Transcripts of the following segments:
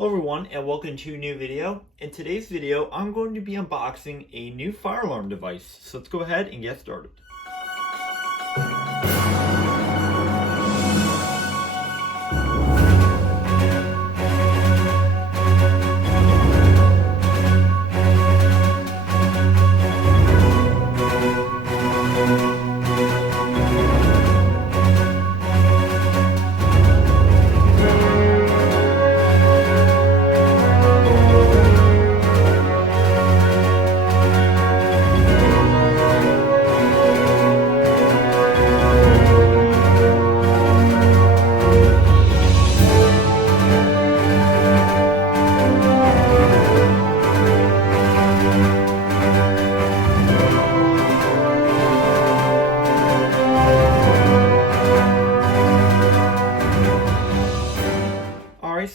Hello everyone and welcome to a new video. In today's video, I'm going to be unboxing a new fire alarm device. So let's go ahead and get started.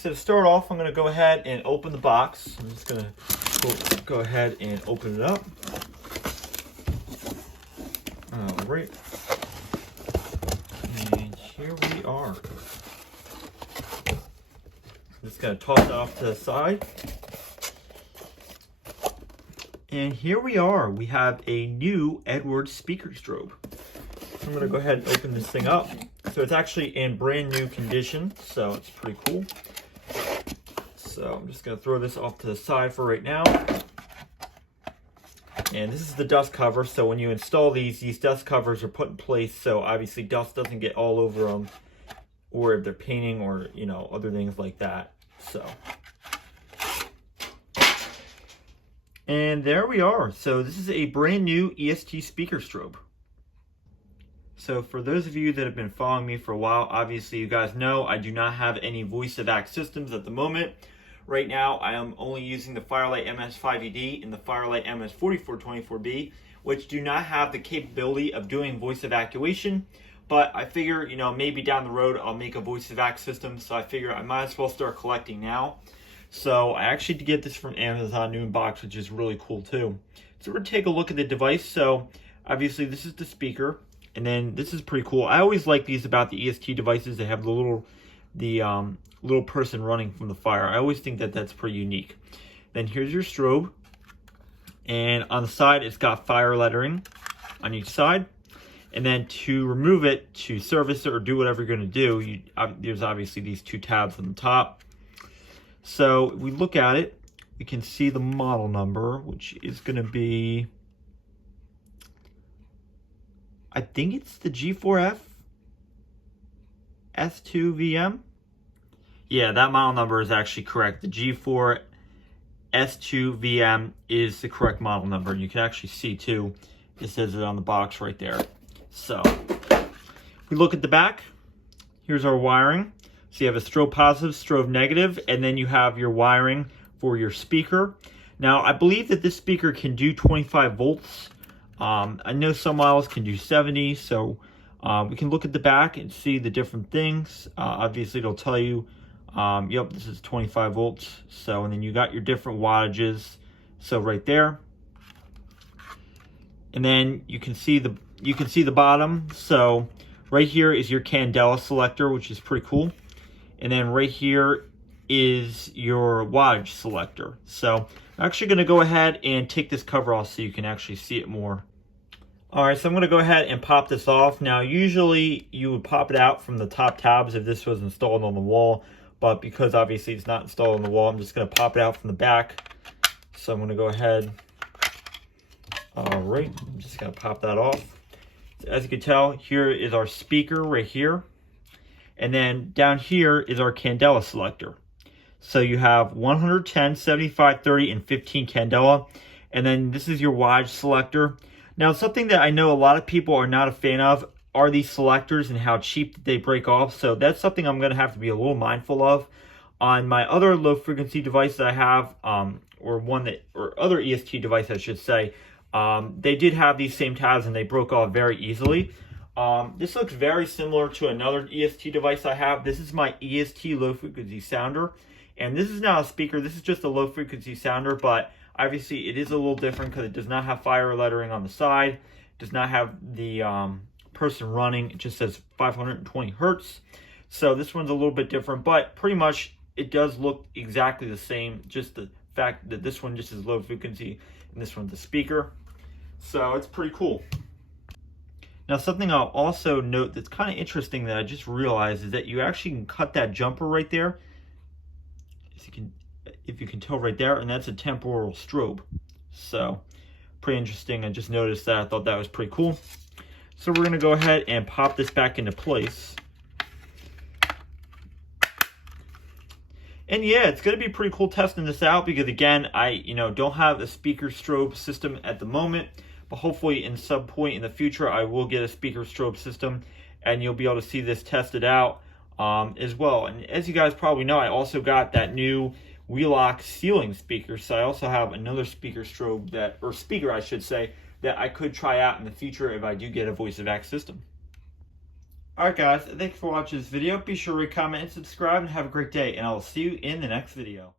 So to start off, I'm going to go ahead and open the box. I'm just going to go ahead and open it up. All right. And here we are. I'm just going to toss it off to the side. And here we are. We have a new Edwards Speaker Strobe. I'm going to go ahead and open this thing up. So it's actually in brand new condition, so it's pretty cool. So I'm just going to throw this off to the side for right now. And this is the dust cover. So when you install these dust covers are put in place so obviously dust doesn't get all over them, or if they're painting or, you know, other things like that. So. And there we are. So this is a brand new EST speaker strobe. So for those of you that have been following me for a while, obviously you guys know I do not have any voice-of-act systems at the moment. Right now, I am only using the Firelight MS5ED and the Firelight MS4424B, which do not have the capability of doing voice evacuation. But I figure, you know, maybe down the road I'll make a voice-of-act system, so I figure I might as well start collecting now. So I actually did get this from Amazon new in box, which is really cool too. So we're going to take a look at the device. So obviously this is the speaker, and then this is pretty cool. I always like these about the EST devices. They have the little person running from the fire. I always think that that's pretty unique. Then here's your strobe, and on the side it's got fire lettering on each side. And then to remove it, to service it or do whatever you're going to do, there's obviously these two tabs on the top. So if we look at it, we can see the model number, which is going to be, I think it's the G4F S2VM. Yeah, that model number is actually correct. The G4 S2VM is the correct model number. And you can actually see too, it says it on the box right there. So, if we look at the back, here's our wiring. So you have a strobe positive, strobe negative, and then you have your wiring for your speaker. Now, I believe that this speaker can do 25 volts. I know some models can do 70, so we can look at the back and see the different things. Obviously, it'll tell you, yep, this is 25 volts. So, and then you got your different wattages. So right there. And then you can see the bottom. So right here is your candela selector, which is pretty cool. And then right here is your wattage selector. So I'm actually going to go ahead and take this cover off so you can actually see it more. Alright, so I'm going to go ahead and pop this off. Now, usually you would pop it out from the top tabs if this was installed on the wall. But because obviously it's not installed on the wall, I'm just going to pop it out from the back. So I'm going to go ahead. Alright, I'm just going to pop that off. So as you can tell, here is our speaker right here. And then down here is our candela selector. So you have 110, 75, 30, and 15 candela. And then this is your wattage selector. Now, something that I know a lot of people are not a fan of are these selectors and how cheap they break off. So that's something I'm going to have to be a little mindful of. On my other low frequency device that I have, or other EST device I should say, they did have these same tabs and they broke off very easily. This looks very similar to another EST device I have. This is my EST low frequency sounder. And this is not a speaker, this is just a low frequency sounder, but obviously it is a little different because it does not have fire lettering on the side. It does not have the person running. It just says 520 hertz. So this one's a little bit different, but pretty much it does look exactly the same, just the fact that this one just is low frequency and this one's a speaker. So it's pretty cool. Now, something I'll also note that's kind of interesting that I just realized is that you actually can cut that jumper right there. If you can tell right there, and that's a temporal strobe. So pretty interesting. I just noticed that. I thought that was pretty cool. So we're going to go ahead and pop this back into place. And yeah, it's going to be pretty cool testing this out because, again, I don't have a speaker strobe system at the moment, but hopefully in some point in the future I will get a speaker strobe system and you'll be able to see this tested out as well. And as you guys probably know, I also got that new Wheelock ceiling speaker, so I also have another speaker strobe speaker I should say, that I could try out in the future if I do get a voice of X system. Alright guys, thanks for watching this video. Be sure to comment and subscribe and have a great day, and I will see you in the next video.